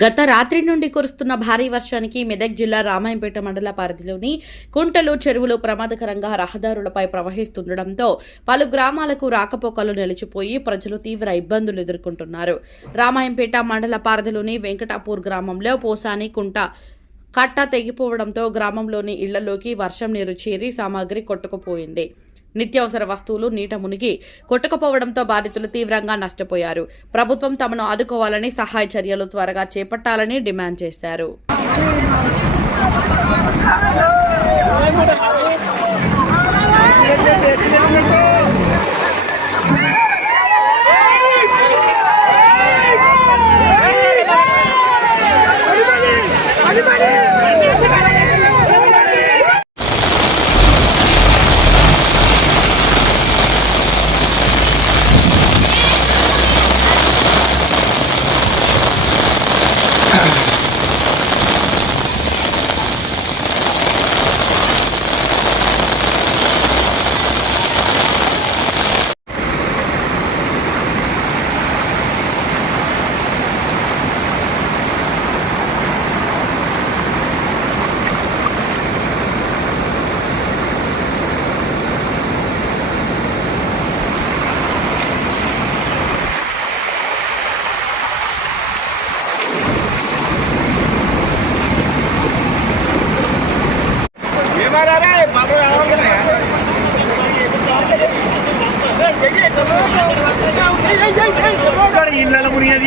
గత రాత్రి నుండి కురుస్తున్న భారీ వర్షానికి మెదక్ జిల్లా రామాయంపేట మండల పరిధిలోని కుంటలు చెరువులు ప్రమాదకరంగా రహదారులపై ప్రవహిస్తుండటంతో పలు గ్రామాలకు రాకపోకలు నిలిచిపోయి ప్రజలు తీవ్ర ఇబ్బందులు ఎదుర్కొంటున్నారు. రామాయంపేట మండల పరిధిలోని వెంకటాపూర్ గ్రామంలో పోసాని కుంట కట్ట తెగిపోవడంతో గ్రామంలోని ఇళ్ళలోకి వర్షం నీరు చేరి సామాగ్రి కొట్టుకుపోయింది. నిత్యావసర వస్తువులు నీట మునిగి కొట్టుకుపోవడంతో బాధితులు తీవ్రంగా నష్టపోయారు. ప్రభుత్వం తమను ఆదుకోవాలని సహాయ చర్యలు త్వరగా చేపట్టాలని డిమాండ్ చేశారు.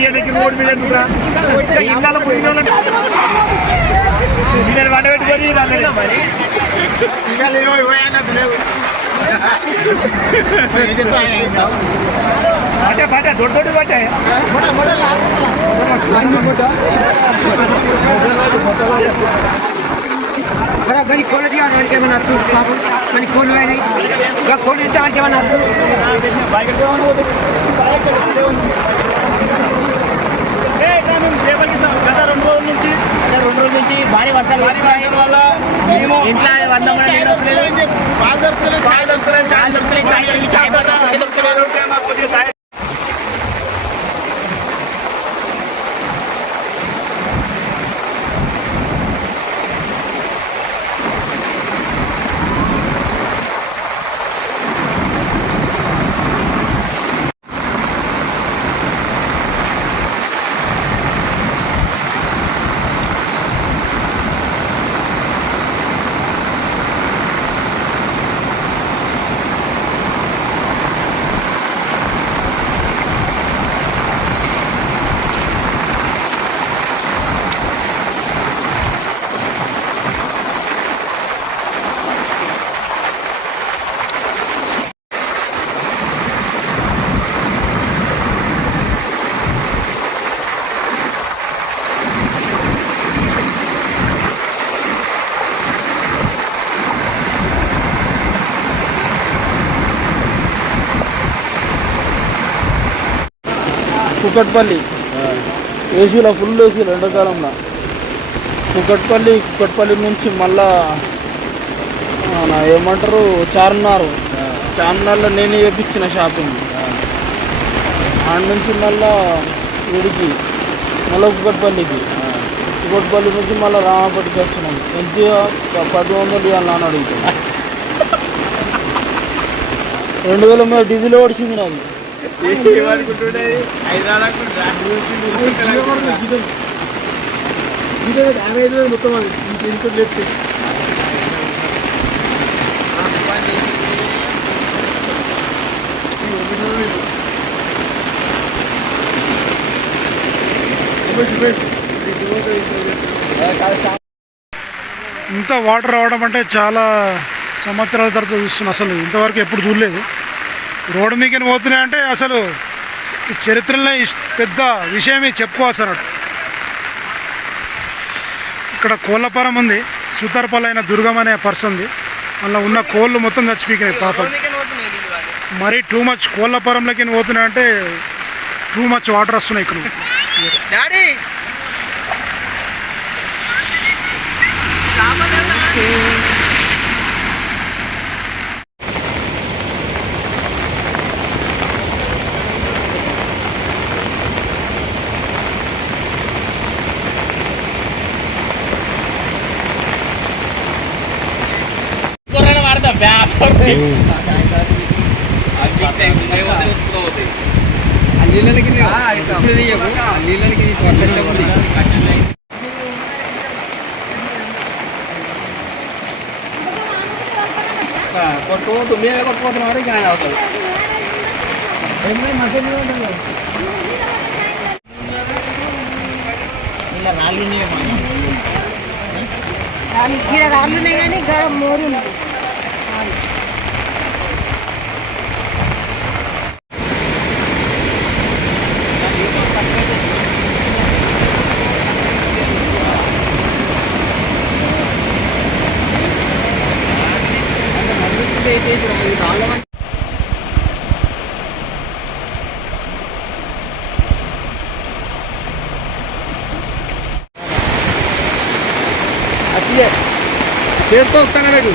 ఇళ్ళ మునిగేది ఏదైతే రోడ్డు మీద ఎందుకురా ఇళ్ళ మునిగిన వీళ్ళని వంట పెట్టుకొని రాలేదు పట్టే పట్టే దొడ్డు దొడ్డు పట్టే మరి గని కోళ్ళు తీయాలి వాడికి ఏమైనా అర్థం పాపం మన కోళ్ళు అయినాయి ఇంకా కోళ్ళు తీస్తే వాడికి ఏమైనా అర్థం గత రెండు రోజుల నుంచి రోజుల నుంచి భారీ వర్షాలు వస్తున్నాయి ఇంట్లో వంద కూడా నీళ్ళు వస్తలేదు కుకట్పల్లి ఏసీలో ఫుల్ ఏసీలు ఎండాకాలంలో. కుకట్పల్లి కుకట్పల్లి నుంచి మళ్ళా ఏమంటారు చార్మినార్. చార్మినార్లో నేనే చేపించిన షాపింగ్. ఆడ నుంచి మళ్ళా వీడికి మళ్ళీ కుకట్పల్లికి కుకట్పల్లి నుంచి మళ్ళీ రామపేటకి వచ్చినాం. ఎంత పది వందలు ఇవ్వాలి అని అడుగుతాం. రెండు వేల మీద డీజిల్ ఓడిచింది నాది ఇంత వాటర్ రావడం అంటే చాలా సంవత్సరాల తర్వాత చూస్తున్నాను అసలు. ఇంతవరకు ఎప్పుడు చూడలేదు. రోడ్డు మీకని పోతున్నాయంటే అసలు ఈ చరిత్రలో ఇష్- పెద్ద విషయమే చెప్పుకోవచ్చు అన్నట్టు ఇక్కడ కోళ్ళపురం ఉంది. సుతర్పలైన అయిన దుర్గం అనే పర్స్ ఉంది. అందులో ఉన్న కోళ్ళు మొత్తం చచ్చిపోయినాయి పాపం. మరి టూ మచ్ కోళ్ళపురంలోకి పోతున్నాయంటే టూ మచ్ వాటర్ వస్తున్నాయి ఇక్కడ. డాడీ! you. నీళ్ళకి పట్టేస్తే కొట్టుకోవద్దు మేమే కొట్టుకోతున్నాడు ఇంకా ఆయన అవుతాడు ఇలా రాళ్ళు ఉన్నాయి కానీ గడ మోరు ఉన్నాయి. で伝統伝われる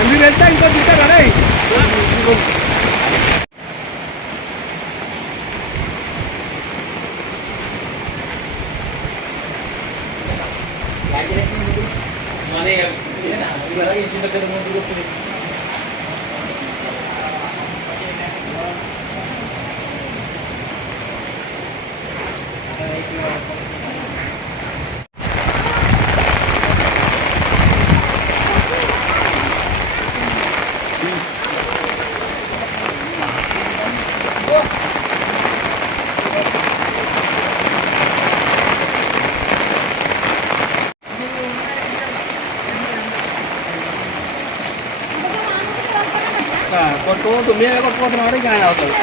ambil rentang kau bisa tak naik Mana ya? Ibaratnya kita ketemu dulu. పోతు మేమే కొట్టుకోతున్నాడు ఇంకా ఆయన అవుతాడు.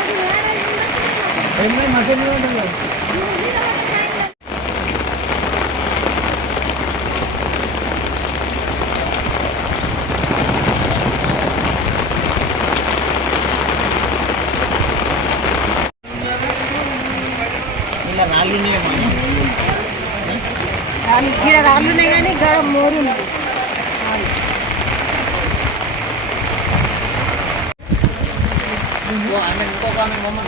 ఇలా నాలుగు రాళ్ళు ఉన్నాయి కానీ ఇక్కడ మోరు ఉంది మాకున్నా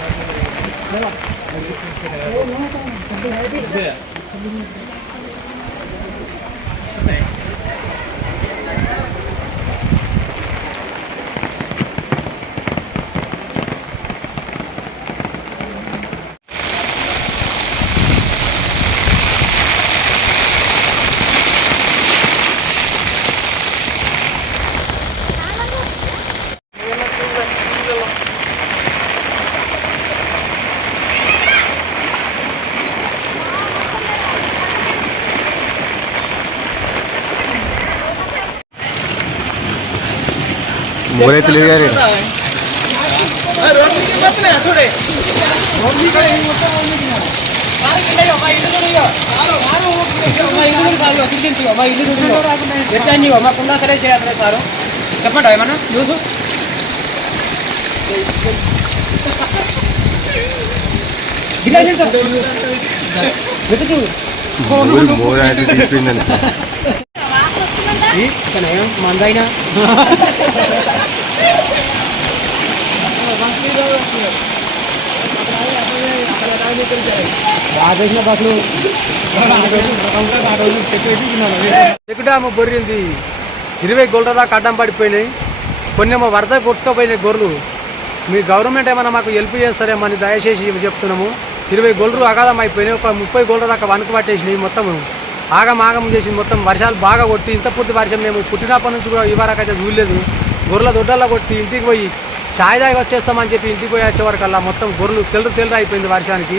సరే చేయాలి సార్ చెప్పండి ఏమన్నా న్యూస్ మందైనా? రాజేసిన బస్సులు ఎక్కుడామ బొర్రింది ఇరవై గొర్రెల దాకా అడ్డం పడిపోయినాయి. కొన్నేమో వరద కొట్టుకుపోయినాయి గొర్రెలు. మీ గవర్నమెంట్ ఏమైనా మాకు హెల్ప్ చేస్తారేమని దయచేసి చెప్తున్నాము. ఇరవై గొర్రెలు అగాధం అయిపోయినాయి ఒక ముప్పై గొర్రెల దాకా వణుకు పట్టేసినాయి మొత్తం ఆగం ఆగం చేసి మొత్తం వర్షాలు బాగా కొట్టి ఇంత పూర్తి వర్షం మేము పుట్టినప్పటి నుంచి కూడా ఈ చూడలేదు. గొర్రెల దొడ్డల్లో కొట్టి ఇంటికి పోయి ఛాయ్ దాగి వచ్చేస్తామని చెప్పి ఇంటికి పోయి వచ్చే వరకల్లా మొత్తం గొర్రెలు తెల్లరు తెల్లరు అయిపోయింది వర్షానికి.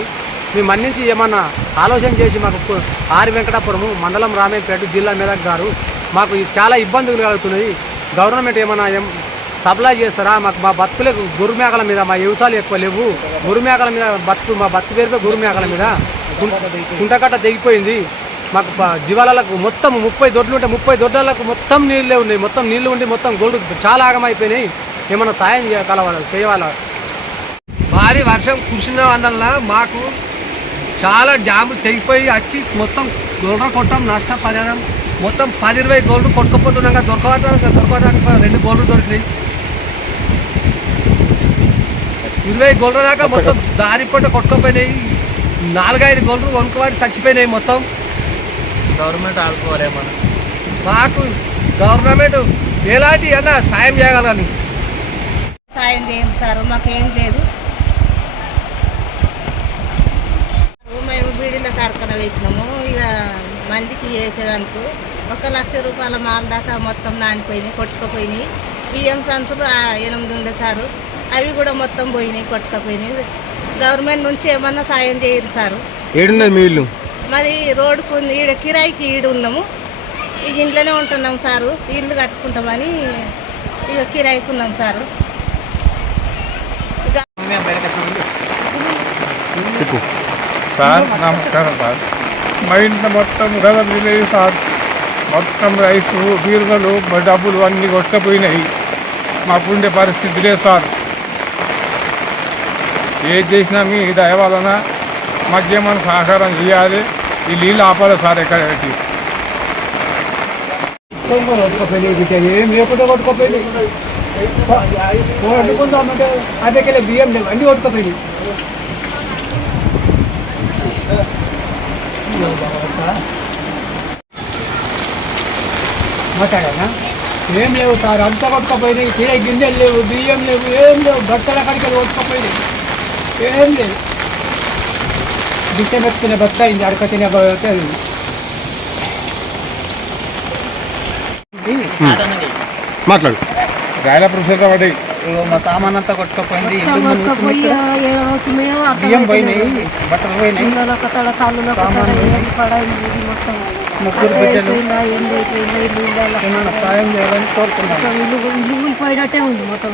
మేము మన్నించి ఏమన్నా ఆలోచన చేసి మాకు ఆరి వెంకటాపురము మండలం రామేపేట జిల్లా మెదక్ గారు మాకు చాలా ఇబ్బందులు కలుగుతున్నాయి. గవర్నమెంట్ ఏమన్నా ఏం సప్లై చేస్తారా? మాకు మా బతుకులే గొర్రె మేకల మీద మా వ్యవసాయాలు ఎక్కువ లేవు. గొర్రె మేకల మీద బతుకు మా బతుకు పేరుపై గొర్రె మేకల మీద కుంటకట్ట తెగిపోయింది. మాకు జీవాలకు మొత్తం ముప్పై దొడ్లు ఉంటే ముప్పై దొడ్లకు మొత్తం నీళ్ళే ఉన్నాయి. మొత్తం నీళ్ళు ఉండి మొత్తం గొర్రెలు చాలా ఆగమైపోయినాయి. ఏమన్నా సాయం చేయగలవాలా చేయాలా భారీ వర్షం కురిసిన వల్ల మాకు చాలా డ్యాములు తెగిపోయి వచ్చి మొత్తం గొర్రె కొట్టం నష్టపరిహారం మొత్తం పది ఇరవై గోల్డ్ కొట్టుకుపోతున్నాగా దొరకడానికి దొరకడానికి రెండు గోల్డ్ దొరికినాయి. ఇరవై గోల్డ్ దాకా మొత్తం దారి పొట్ట కొట్టుకుపోయినాయి. నాలుగైదు గొర్రెలు వణుకువాడి చచ్చిపోయినాయి మొత్తం. గవర్నమెంట్ ఆడుకోవాలేమన్నా మాకు గవర్నమెంట్ ఎలాంటి అన్నా సాయం చేయగలని సాయం చేయండి సార్ మాకేం లేదు. మేము బీడీల కార్ఖానా వేసినాము. ఇక మందికి చేసేదానికి ఒక లక్ష రూపాయల మాల దాకా మొత్తం నానిపోయినాయి కొట్టుకుపోయినాయి. బియ్యం సంచులు ఆ ఎనిమిది ఉండే సారు. అవి కూడా మొత్తం పోయినాయి కొట్టుకుపోయినాయి. గవర్నమెంట్ నుంచి ఏమన్నా సాయం చేయరు సారు. ఏడున్నది మీ ఇల్లు? మాది రోడ్డుకు ఉంది ఈడ కిరాయికి ఈడు ఉన్నాము. ఇక ఇంట్లోనే ఉంటున్నాం సారు ఇల్లు కట్టుకుంటామని ఇక కిరాయికి ఉన్నాం సారు. సార్ నమస్కారం సార్. మా ఇంట్లో మొత్తం గదర్ విలేజ్ సార్. మొత్తం రైసు బీరుగలు డబ్బులు అన్నీ కొట్టపోయినాయి మాకుండే పరిస్థితి లేదు సార్. ఏది చేసినా మీ దయ వలన మాకేమైనా సహకారం చేయాలి. ఈ నీళ్ళు ఆపాలి సార్ ఎక్కడికి ఏం లేకుండా కొట్టుకోపోయింది వండుకుందామంటే అదే బియ్యం లేవు అన్ని కొట్టుకోపోయింది మాట్లాడానా ఏం లేవు సార్ అంతా కొట్టుకోపోయినాయి తీరే గింజలు లేవు బియ్యం లేవు ఏం లేవు బట్టల కడికి కొట్టుకోపోయినాయి ఏం లేదు బిచ్చం పెట్టుకునే బస్త అయింది అడక తినే మాట్లాడు. రాయలపురం సీత పడి మా సామాన్ అంతా కొట్టుకుపోయింది. బియ్యం పోయినాయి బట్టలు పోయినాయి. ముగ్గురు బిడ్డలు. సాయం చేయాలని కోరుతున్నాను ఇల్లు పోయినట్టే ఉంది మొత్తం.